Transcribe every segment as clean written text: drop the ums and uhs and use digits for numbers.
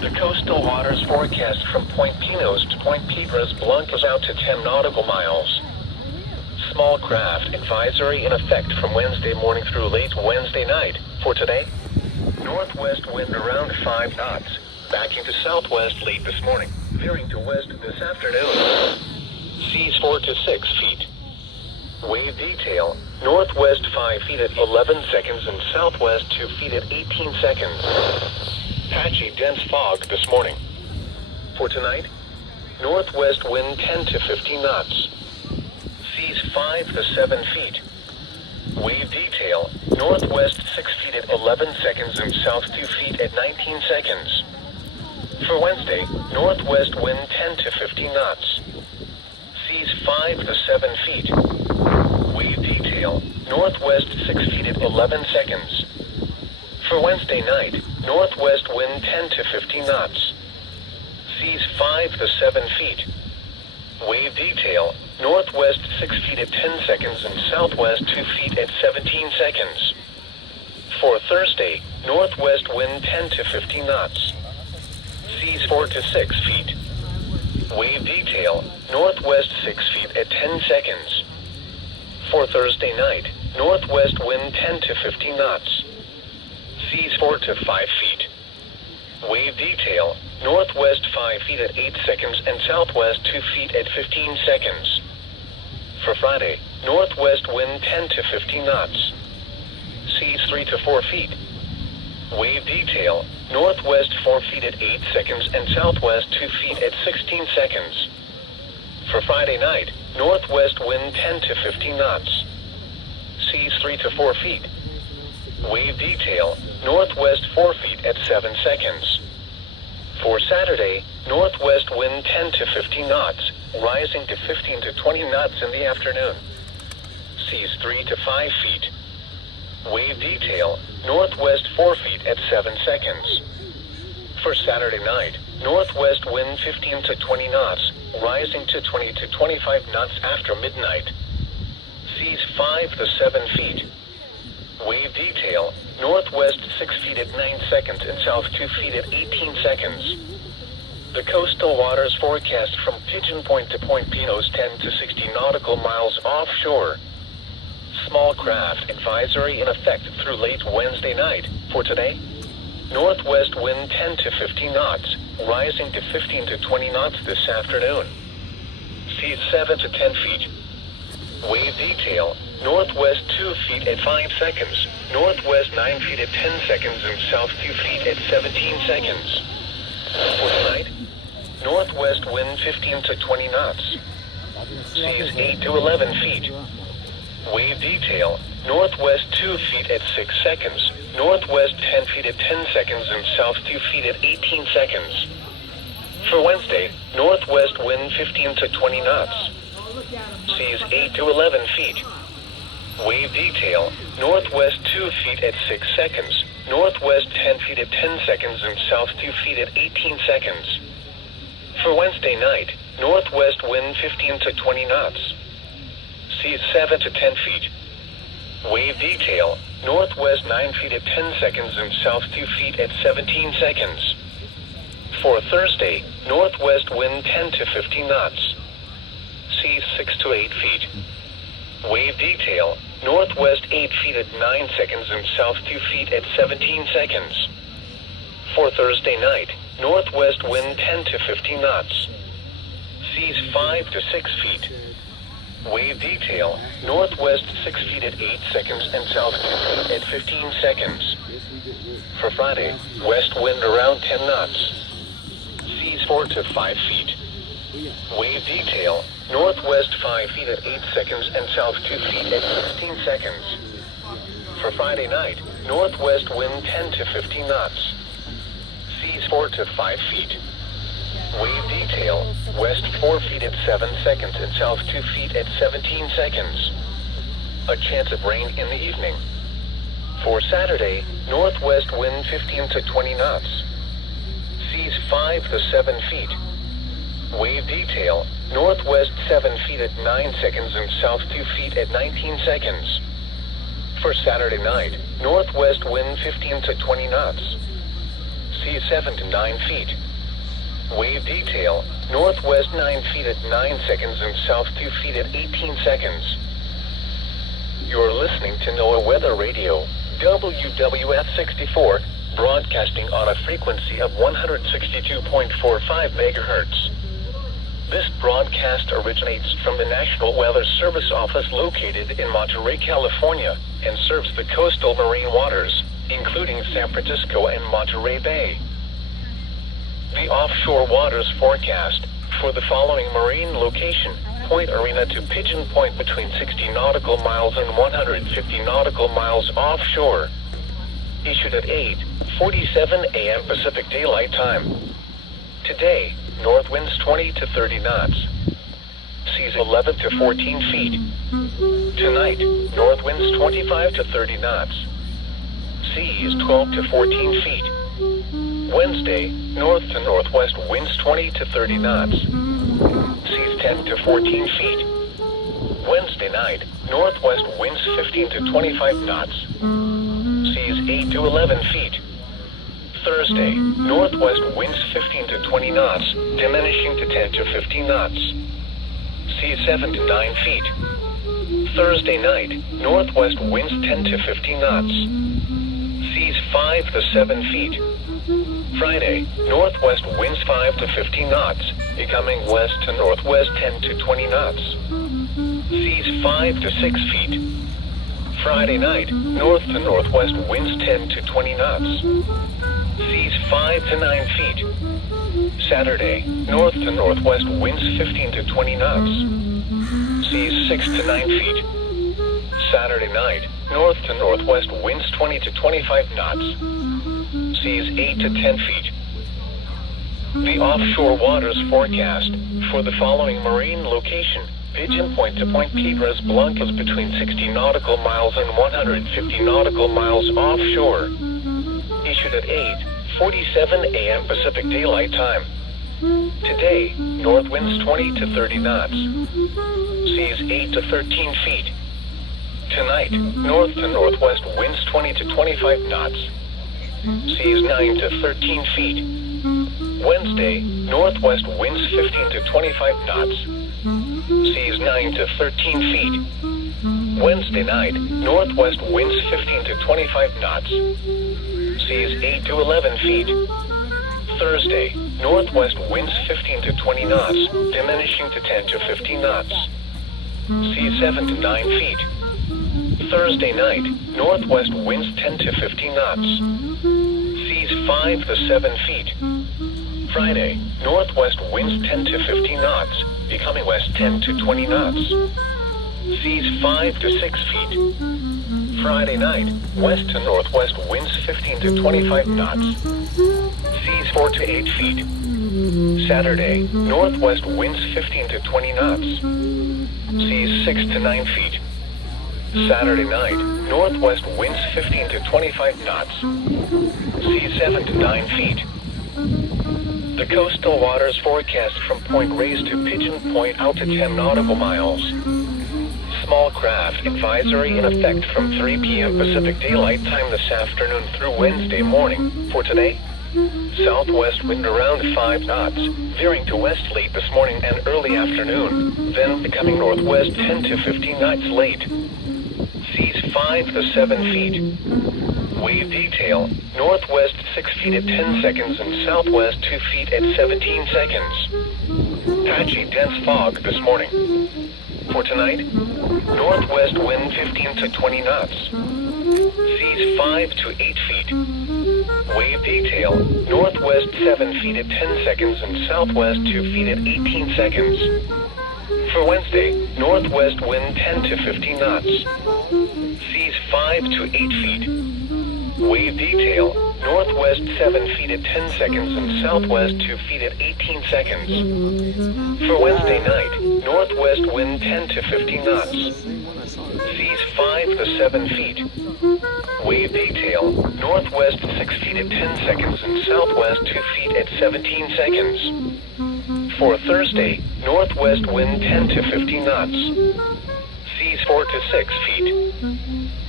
The coastal waters forecast from Point Pinos to Point Piedras, Blancas out to 10 nautical miles. Small craft advisory in effect from Wednesday morning through late Wednesday night. For today, northwest wind around 5 knots, backing to southwest late this morning, veering to west this afternoon. Seas 4 to 6 feet. Wave detail, northwest 5 feet at 11 seconds and southwest 2 feet at 18 seconds. Patchy dense fog this morning. For tonight, northwest wind 10 to 15 knots. Seas 5 to 7 feet. Wave detail, northwest 6 feet at 11 seconds and south 2 feet at 19 seconds. For Wednesday, northwest wind 10 to 15 knots. Seas 5 to 7 feet. Wave detail, northwest 6 feet at 11 seconds. For Wednesday night, northwest wind 10 to 15 knots. Seas 5 to 7 feet. Wave detail, northwest 6 feet at 10 seconds and southwest 2 feet at 17 seconds. For Thursday, northwest wind 10 to 15 knots. Seas 4 to 6 feet. Wave detail, northwest 6 feet at 10 seconds. For Thursday night, northwest wind 10 to 15 knots. Seas 4 to 5 feet. Wave detail, northwest 5 feet at 8 seconds and southwest 2 feet at 15 seconds. For Friday, northwest wind 10 to 15 knots. Seas 3 to 4 feet. Wave detail, northwest 4 feet at 8 seconds and southwest 2 feet at 16 seconds. For Friday night, northwest wind 10 to 15 knots. Seas 3 to 4 feet. Wave detail, northwest 4 feet at 7 seconds. For Saturday, northwest wind 10 to 15 knots, rising to 15 to 20 knots in the afternoon. Seas 3 to 5 feet. Wave detail, northwest 4 feet at 7 seconds. For Saturday night, northwest wind 15 to 20 knots, rising to 20 to 25 knots after midnight. Seas 5 to 7 feet. Wave detail, northwest 6 feet at 9 seconds and south 2 feet at 18 seconds. The coastal waters forecast from Pigeon Point to Point Pinos 10 to 60 nautical miles offshore. Small craft advisory in effect through late Wednesday night. For today, northwest wind 10 to 15 knots, rising to 15 to 20 knots this afternoon. Seas 7 to 10 feet. Wave detail, northwest 2 feet at 5 seconds, northwest 9 feet at 10 seconds and south 2 feet at 17 seconds. For tonight, northwest wind 15 to 20 knots. Seas 8 to 11 feet. Wave detail, northwest 2 feet at 6 seconds, northwest 10 feet at 10 seconds and south 2 feet at 18 seconds. For Wednesday, northwest wind 15 to 20 knots. Seas 8 to 11 feet. Wave detail, northwest 2 feet at 6 seconds, northwest 10 feet at 10 seconds and south 2 feet at 18 seconds. For Wednesday night, northwest wind 15 to 20 knots. Seas 7 to 10 feet. Wave detail, northwest 9 feet at 10 seconds and south 2 feet at 17 seconds. For Thursday, northwest wind 10 to 15 knots. Seas 6 to 8 feet. Wave detail, northwest 8 feet at 9 seconds and south 2 feet at 17 seconds. For Thursday night, northwest wind 10 to 15 knots. Seas 5 to 6 feet. Wave detail, northwest 6 feet at 8 seconds and south 2 feet at 15 seconds. For Friday, west wind around 10 knots. Seas 4 to 5 feet. Wave detail, northwest 5 feet at 8 seconds and south 2 feet at 16 seconds. For Friday night, northwest wind 10 to 15 knots. Seas 4 to 5 feet. Wave detail, west 4 feet at 7 seconds and south 2 feet at 17 seconds. A chance of rain in the evening. For Saturday, northwest wind 15 to 20 knots. Seas 5 to 7 feet. Wave detail, northwest 7 feet at 9 seconds and south 2 feet at 19 seconds. For Saturday night, northwest wind 15 to 20 knots. Seas seas 7 to 9 feet. Wave detail, northwest 9 feet at 9 seconds and south 2 feet at 18 seconds. You're listening to NOAA Weather Radio, WWF64, broadcasting on a frequency of 162.45 megahertz. This broadcast originates from the National Weather Service Office located in Monterey, California, and serves the coastal marine waters, including San Francisco and Monterey Bay. The Offshore Waters Forecast for the following marine location, Point Arena to Pigeon Point between 60 nautical miles and 150 nautical miles offshore. Issued at 8:47 a.m. Pacific Daylight Time. Today, north winds 20 to 30 knots. Seas 11 to 14 feet. Tonight, north winds 25 to 30 knots. Seas 12 to 14 feet. Wednesday, north to northwest winds 20 to 30 knots. Seas 10 to 14 feet. Wednesday night, northwest winds 15 to 25 knots. Seas 8 to 11 feet. Thursday, northwest winds 15 to 20 knots, diminishing to 10 to 15 knots. Seas 7 to 9 feet. Thursday night, northwest winds 10 to 15 knots. Seas 5 to 7 feet. Friday, northwest winds 5 to 15 knots, becoming west to northwest 10 to 20 knots. Seas 5 to 6 feet. Friday night, north to northwest winds 10 to 20 knots. Seas 5 to 9 feet. Saturday, north to northwest winds 15 to 20 knots. Seas 6 to 9 feet. Saturday night, north to northwest winds 20 to 25 knots. Seas 8 to 10 feet. The Offshore Waters Forecast for the following marine location, Pigeon Point to Point Piedras, Blancas between 60 nautical miles and 150 nautical miles offshore. Issued at 8:47 a.m. Pacific Daylight Time. Today, north winds 20 to 30 knots. Seas 8 to 13 feet. Tonight, north to northwest winds 20 to 25 knots. Seas 9 to 13 feet. Wednesday, northwest winds 15 to 25 knots. Seas 9 to 13 feet. Wednesday night, northwest winds 15 to 25 knots. Seas 8 to 11 feet. Thursday, northwest winds 15 to 20 knots, diminishing to 10 to 15 knots. Seas 7 to 9 feet. Thursday night, northwest winds 10 to 15 knots. Seas 5 to 7 feet. Friday, northwest winds 10 to 15 knots, becoming west 10 to 20 knots. Seas 5 to 6 feet. Friday night, west to northwest winds 15 to 25 knots. Seas 4 to 8 feet. Saturday, northwest winds 15 to 20 knots. Seas 6 to 9 feet. Saturday night, northwest winds 15 to 25 knots. Seas 7 to 9 feet. The coastal waters forecast from Point Reyes to Pigeon Point out to 10 nautical miles. Small craft advisory in effect from 3 p.m. Pacific Daylight Time this afternoon through Wednesday morning. For today, southwest wind around 5 knots, veering to west late this morning and early afternoon, then becoming northwest 10 to 15 knots late. Seas 5 to 7 feet. Wave detail, northwest 6 feet at 10 seconds and southwest 2 feet at 17 seconds. Patchy dense fog this morning. For tonight, northwest wind 15 to 20 knots. Seas 5 to 8 feet. Wave detail, northwest 7 feet at 10 seconds and southwest 2 feet at 18 seconds. For Wednesday, northwest wind 10 to 15 knots. Seas 5 to 8 feet. Wave detail, northwest 7 feet at 10 seconds and southwest 2 feet at 18 seconds. For Wednesday night, northwest wind 10 to 15 knots. Seas 5 to 7 feet. Wave detail, northwest 6 feet at 10 seconds and southwest 2 feet at 17 seconds. For Thursday, northwest wind 10 to 15 knots. Seas 4 to 6 feet.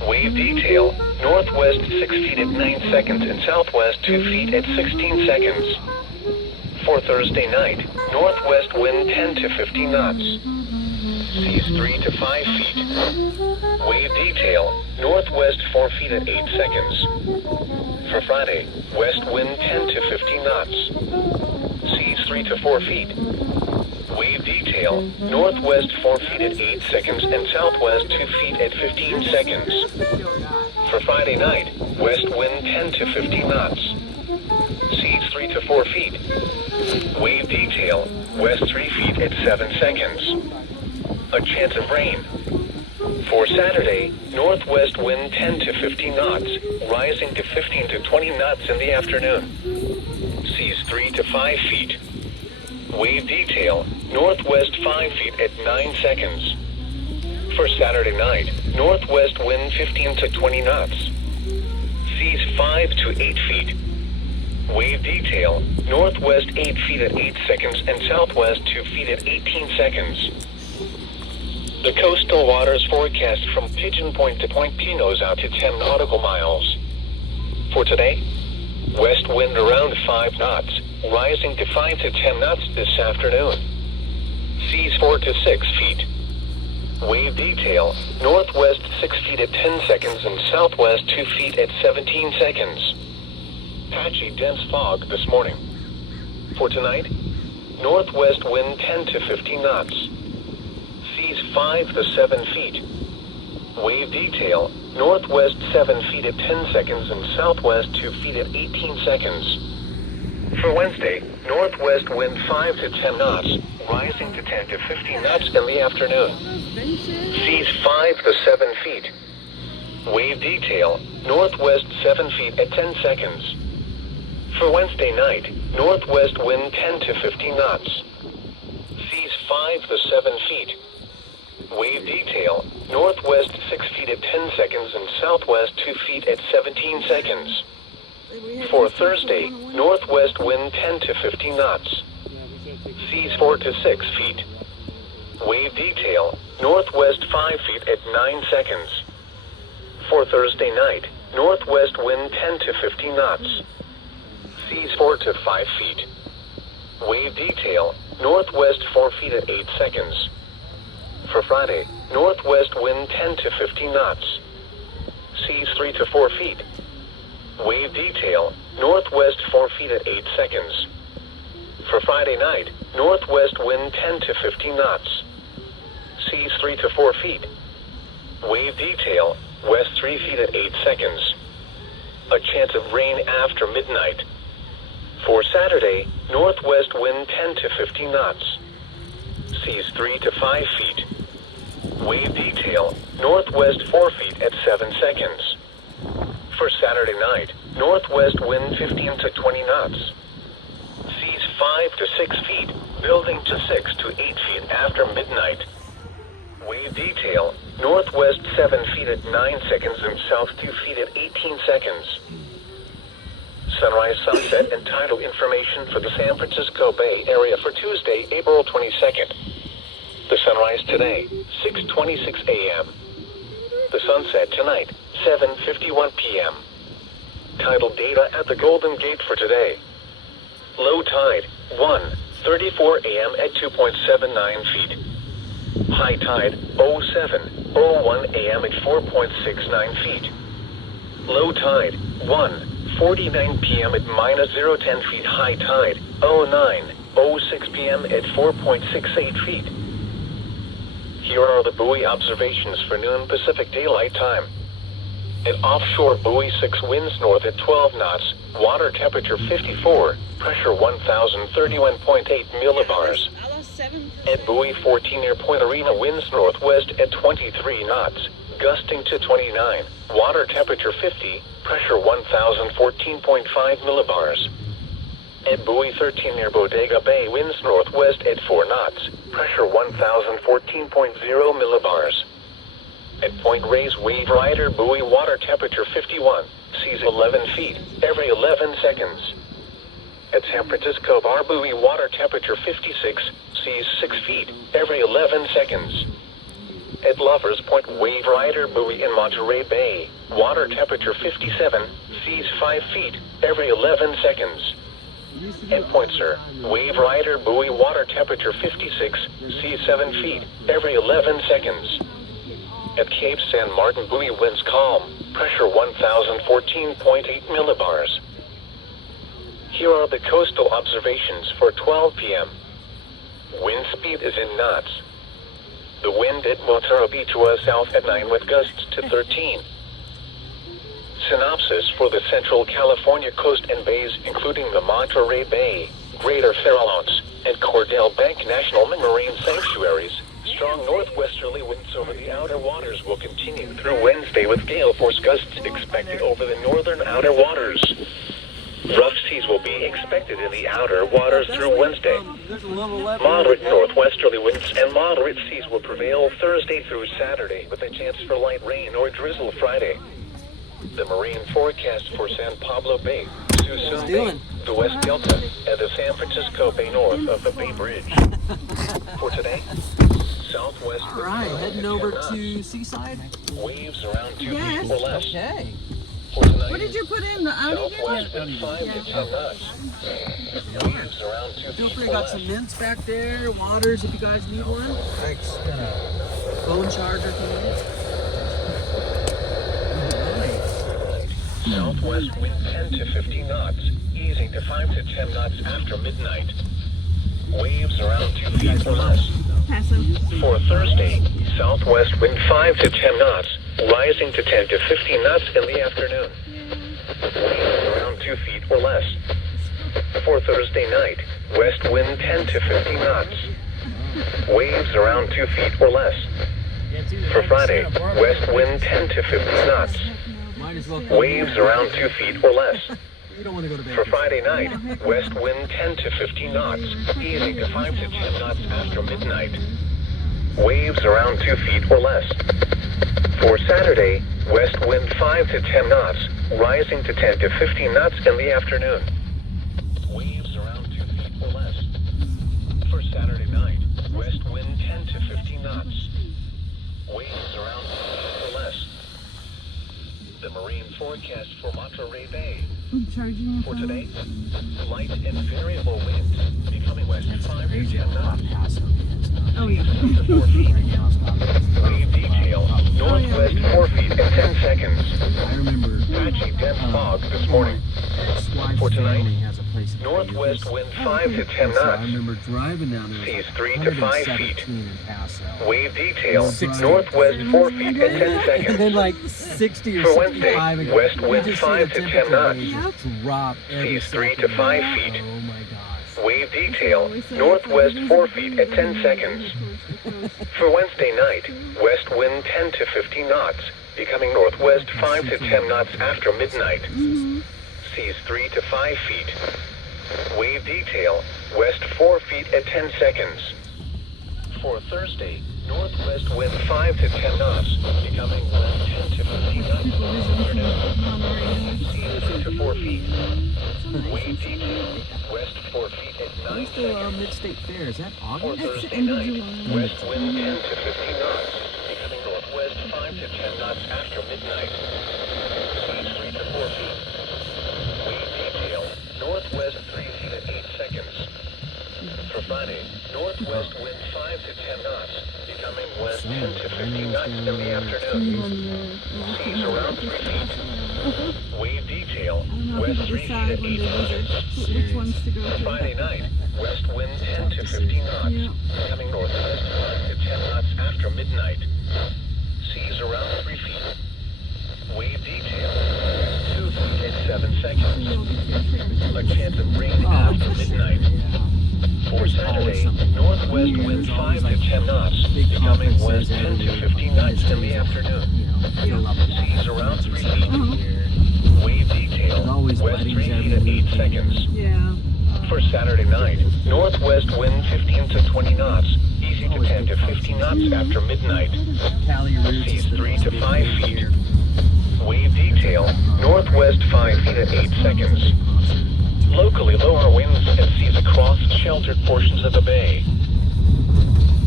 Wave detail, northwest 6 feet at 9 seconds and southwest 2 feet at 16 seconds. For Thursday night, northwest wind 10 to 15 knots. Seas 3 to 5 feet. Wave detail, northwest 4 feet at 8 seconds. For Friday, west wind 10 to 15 knots. Seas 3 to 4 feet. Wave detail, northwest 4 feet at 8 seconds and southwest 2 feet at 15 seconds. For Friday night, west wind 10 to 15 knots. Seas 3 to 4 feet. Wave detail, west 3 feet at 7 seconds. A chance of rain. For Saturday, northwest wind 10 to 15 knots, rising to 15 to 20 knots in the afternoon. Seas 3 to 5 feet. Wave detail, northwest 5 feet at 9 seconds. For Saturday night, northwest wind 15 to 20 knots. Seas 5 to 8 feet. Wave detail, northwest 8 feet at 8 seconds and southwest 2 feet at 18 seconds. The coastal waters forecast from Pigeon Point to Point Pinos out to 10 nautical miles. For today, west wind around 5 knots, rising to 5 to 10 knots this afternoon. Seas 4 to 6 feet. Wave detail, northwest 6 feet at 10 seconds and southwest 2 feet at 17 seconds. Patchy dense fog this morning. For tonight, northwest wind 10 to 15 knots. Seas 5 to 7 feet. Wave detail, northwest 7 feet at 10 seconds and southwest 2 feet at 18 seconds. For Wednesday, northwest wind 5 to 10 knots, rising to 10 to 15 knots in the afternoon. Seas 5 to 7 feet. Wave detail, northwest 7 feet at 10 seconds. For Wednesday night, northwest wind 10 to 15 knots. Seas 5 to 7 feet. Wave detail, northwest 6 feet at 10 seconds and southwest 2 feet at 17 seconds. For Thursday, northwest wind 10 to 15 knots. Seas 4 to 6 feet. Wave detail, northwest 5 feet at 9 seconds. For Thursday night, northwest wind 10 to 15 knots. Seas 4 to 5 feet. Wave detail, northwest 4 feet at 8 seconds. For Friday, northwest wind 10 to 15 knots. Seas 3 to 4 feet. Wave detail, northwest 4 feet at 8 seconds. For Friday night, northwest wind 10 to 15 knots. Seas 3 to 4 feet. Wave detail, west 3 feet at 8 seconds. A chance of rain after midnight. For Saturday, northwest wind 10 to 15 knots. Seas 3 to 5 feet. Wave detail, northwest 4 feet at 7 seconds. For Saturday night, northwest wind 15 to 20 knots. Seas 5 to 6 feet, building to 6 to 8 feet after midnight. Wave detail, northwest 7 feet at 9 seconds and south 2 feet at 18 seconds. Sunrise, sunset, and tidal information for the San Francisco Bay Area for Tuesday, April 22nd. The sunrise today, 6:26 a.m. The sunset tonight, 7:51 p.m. Tidal data at the Golden Gate for today. Low tide, 1:34 a.m. at 2.79 feet. High tide, 07:01 a.m. at 4.69 feet. Low tide, 1:49 p.m. at -0.10 feet. High tide, 09:06 p.m. at 4.68 feet. Here are the buoy observations for noon Pacific Daylight Time. At offshore buoy 6, winds north at 12 knots, water temperature 54, pressure 1,031.8 millibars. At buoy 14 near Point Arena, winds northwest at 23 knots, gusting to 29, water temperature 50, pressure 1,014.5 millibars. At buoy 13 near Bodega Bay, winds northwest at 4 knots, pressure 1,014.0 millibars. At Point Reyes, wave rider buoy, water temperature 51, seas 11 feet every 11 seconds. At San Francisco Bar buoy, water temperature 56, seas 6 feet every 11 seconds. At Lovers Point Wave Rider Buoy in Monterey Bay. Water temperature 57, seas 5 feet every 11 seconds. Endpoint, sir. Wave Rider Buoy, water temperature 56, seas 7 feet every 11 seconds. At Cape San Martin Buoy, winds calm, pressure 1014.8 millibars. Here are the coastal observations for 12 p.m. Wind speed is in knots. The wind at Monterey to us south at 9 with gusts to 13. Synopsis for the Central California coast and bays, including the Monterey Bay, Greater Farallones, and Cordell Bank National Marine Sanctuaries. Strong northwesterly winds over the outer waters will continue through Wednesday with gale force gusts expected over the northern outer waters. Rough seas will be expected in the outer waters through Wednesday. Moderate northwesterly winds and moderate seas will prevail Thursday through Saturday, with a chance for light rain or drizzle Friday. The marine forecast for San Pablo Bay, Suisun Bay, the West Delta, and the San Francisco Bay north of the Bay Bridge. For today, southwest. All right, heading over to Seaside. Waves around 2 feet or less. Okay. For tonight, What did you put in the Audi? southwest wind 5 to 10 knots. Waves around 2 Feel feet free, or got less. some mints back there, waters if you guys need one. Thanks. Got a phone charger if you need. Southwest wind 10 to 15 knots, easing to 5 to 10 knots after midnight. Waves around 2 feet or less. Passive. For Thursday, southwest wind 5 to 10 knots, rising to 10 to 15 knots in the afternoon. Waves around 2 feet or less. For Thursday night, west wind 10 to 15 knots. Waves around 2 feet or less. For Friday, west wind 10 to 15 knots. Might as well Waves around 2 feet or less. You don't want to go to bed. For Friday night, west wind 10 to 15 knots, easing to 5 to 10 knots after midnight. Waves around 2 feet or less. For Saturday, west wind 5 to 10 knots, rising to 10 to 15 knots in the afternoon. Waves around 2 feet or less. For Saturday night, west wind 10 to 15 knots. Waves around 2 feet or less. The marine forecast for Monterey Bay. I'm charging your For phone. today, light and variable winds, becoming west 5 to 10 knots. Oh, yeah. 3 to 4 feet. Wave detail, northwest 4 feet in 10 seconds. I remember Patchy dense fog this morning. ex-wife's For tonight, family has a place in Northwest Vegas. wind 5 to 10 So I knots. remember driving down there. Seas 3 to 5 feet. In Paso. Wave detail, 60. northwest 4 feet in 10 And then seconds. like 60 or For Wednesday, 65 again. west You wind just see 5 the to 10 temperature knots. just drop every Seas 3 to second. 5 feet. Oh my gosh. Wave detail, northwest 4 feet at 10 seconds. For Wednesday night, west wind 10 to 15 knots, becoming northwest 5 to 10 knots after midnight. Seas 3 to 5 feet. Wave detail, west 4 feet at 10 seconds. For Thursday, northwest wind 5 to 10 knots, becoming west 10 to 15 knots. Seas 2 to 4 feet. Wave detail, west 4 feet at 9 Where's the seconds. Mid-State Fair? Is that For August? Thursday night, west wind 10 to 15 knots, becoming northwest 5 to 10 knots after midnight. Seas 3 to 4 feet. Wave detail, northwest 3 feet at 8 seconds. For Friday, northwest wind 5 to 10 knots, becoming west 10 to 15 knots in the afternoon. Seas around 3 feet. Wave detail, I don't know if west people 3 feet decide at when 8 they visit seconds. which ones to go to. Friday night, west wind 10 to 15 knots, Yeah. becoming northwest 5 to 10 knots after midnight. Seas around 3 feet. Wave detail, 2 feet at 7 seconds. A chance of rain after midnight. For Saturday, northwest wind 5 to 10 knots, becoming west 10 to 15 knots in the afternoon. Seas around 3 feet. Wave detail, west 3 feet at 8 seconds. Yeah. For Saturday night, northwest wind 15 to 20 knots, easy to 10 to 15 knots after midnight. Seas 3 to 5 feet. Wave detail, northwest 5 feet at 8 seconds. Locally lower winds and seas across sheltered portions of the bay.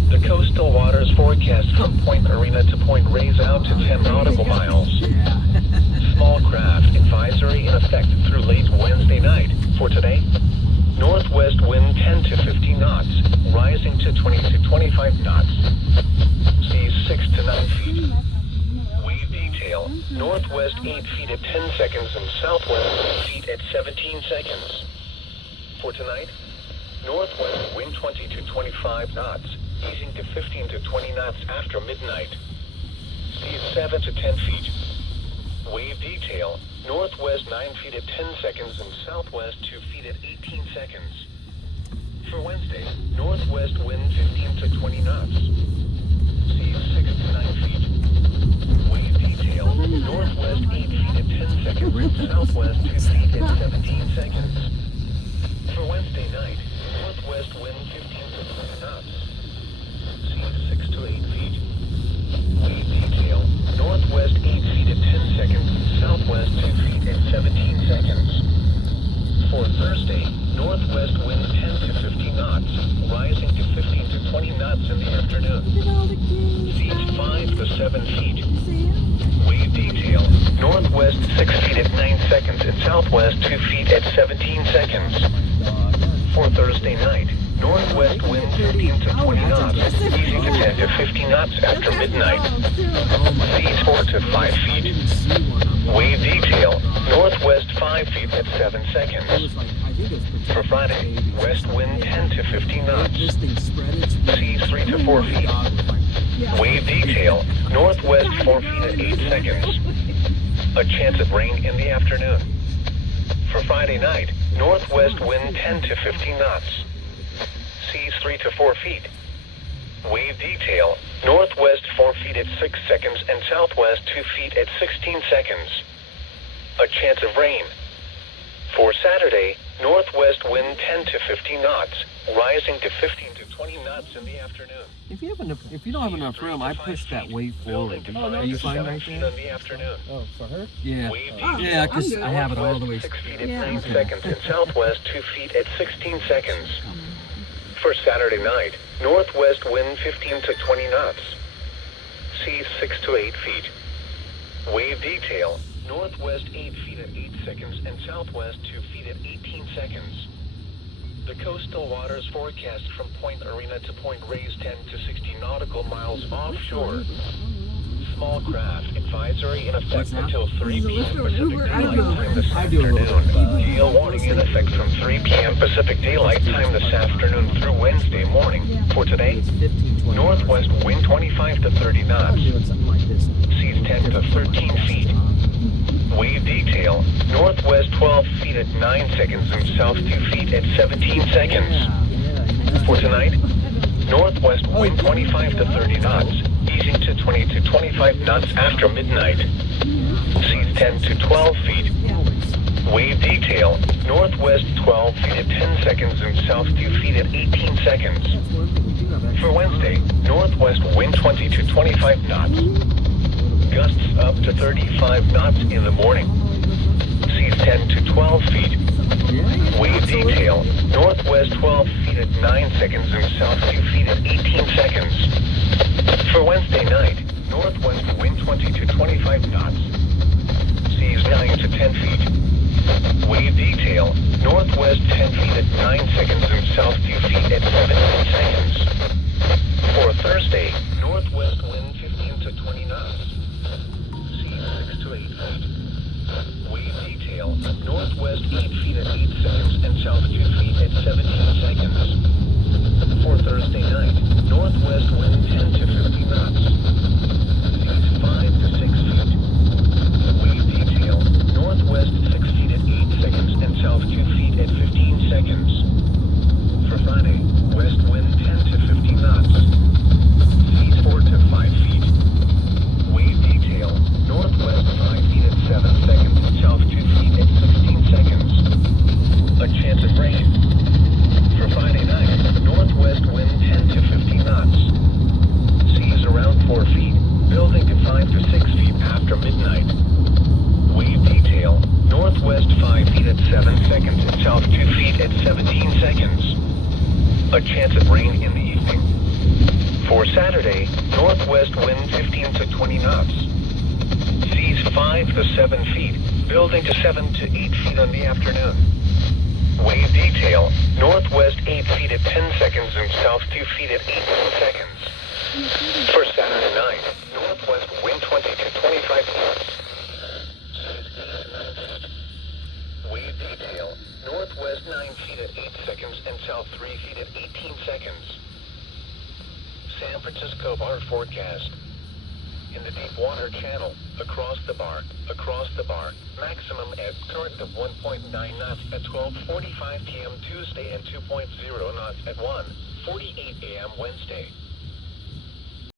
The coastal waters forecast from Point Marina to Point Reyes out to 10 nautical miles. Yeah. Small craft advisory in effect through late Wednesday night. For today, northwest wind 10 to 15 knots, rising to 20 to 25 knots. Seas 6 to 9 feet. Wave detail, northwest 8 feet at 10 seconds and southwest 8 feet at 17 seconds. For tonight, northwest wind 20 to 25 knots, easing to 15 to 20 knots after midnight. Seas 7 to 10 feet. Wave detail, northwest 9 feet at 10 seconds and southwest 2 feet at 18 seconds. For Wednesday, northwest wind 15 to 20 knots. Seas 6 to 9 feet. Wave detail, northwest 8 feet at 10 seconds and southwest 2 feet at 17 seconds. For Wednesday night, northwest wind 15 to 20 knots. Seas 6 to 8 feet. Wave detail, northwest 8 feet at 10 seconds and southwest 2 feet at 17 seconds. For Thursday, northwest wind 10 to 15 knots, rising to 15 to 20 knots in the afternoon. Seas 5 to 7 feet. Wave detail, northwest 6 feet at 9 seconds and southwest 2 feet at 17 seconds. For Thursday night, northwest wind 15 to 20 knots, easing to 10 to 15 knots after midnight. Seas 4 to 5 feet. Wave detail, northwest 5 feet at 7 seconds. For Friday, west wind 10 to 15 knots. Seas 3 to 4 feet. Wave detail, northwest 4 feet at 8 seconds. A chance of rain in the afternoon. For Friday night, northwest wind 10 to 15 knots. Seas 3 to 4 feet. Wave detail, northwest 4 feet at 6 seconds and southwest 2 feet at 16 seconds. A chance of rain. For Saturday, northwest wind 10 to 15 knots, rising to 15 to 20 knots in the afternoon. If you don't have enough room, I push that wave forward. Are you fine right there? In the afternoon. Oh, for her? Yeah. Wave Oh, detail, Yeah, because I have it all the way. 6 feet at Yeah. 9 seconds and southwest 2 feet at 16 seconds. For Saturday night, northwest wind 15 to 20 knots. Seas 6 to 8 feet. Wave detail, northwest 8 feet at 8 seconds and southwest 2 feet at 18 seconds. The coastal waters forecast from Point Marina to Point Reyes 10 to 60 nautical miles offshore. Small craft advisory in effect until 3 p.m. Pacific Daylight Time this I do a little afternoon. Gale warning in effect from 3 p.m. Pacific Daylight Time this afternoon through Wednesday morning. For today, It's 15, 20. northwest wind 25 to 30 I'm knots. doing something like this. Seas 10 to 13 feet. Wave detail, northwest 12 feet at 9 seconds and south 2 feet at 17 seconds. Yeah. For tonight, northwest wind 25 to 30 knots, easing to 20 to 25 knots after midnight. Seas 10 to 12 feet. Wave detail, northwest 12 feet at 10 seconds and south 2 feet at 18 seconds. For Wednesday, northwest wind 20 to 25 knots. Gusts up to 35 knots in the morning. Seas 10 to 12 feet. Wave detail, northwest 12 feet at 9 seconds and south 2 feet at 18 seconds. For Wednesday night, northwest wind 20 to 25 knots. Seas 9 to 10 feet. Wave detail, northwest 10 feet at 9 seconds and south 2 feet at 17 seconds. For Thursday, northwest wind 15 to 20 knots. Seas 6 to 8 feet. Wave detail, northwest 8 feet at 8 seconds and south 2 feet at 17 seconds. For Thursday night, northwest wind 10 to 15 knots. Seas 5 to 6 feet. Wave detail, northwest 6 feet at 8 seconds and south 2 feet at 15 seconds. For Friday, west wind 10 to 15 knots. Seas 4 to 5 feet. Wave detail, northwest 5 feet at 7 seconds and south 2 feet at 16 seconds. A chance of rain. For Friday night, northwest wind 10 to 15 knots. Seas around 4 feet, building to 5 to 6 feet after midnight. Wave detail, northwest 5 feet at 7 seconds and south 2 feet at 17 seconds. A chance of rain in the evening. For Saturday, northwest wind 15 to 20 knots. Seas 5 to 7 feet, building to 7 to 8 feet in the afternoon. Wave detail, northwest 8 feet at 10 seconds and south 2 feet at 18 seconds. For Saturday night, northwest wind 20 to 25 knots. Seas 8 to 9 feet. Wave detail, northwest 9 feet at 8 seconds and south 3 feet at 18 seconds. San Francisco water forecast. In the deep water channel, across the bar, maximum at current of 1.9 knots at 12:45 p.m. Tuesday and 2.0 knots at 1:48 a.m. Wednesday.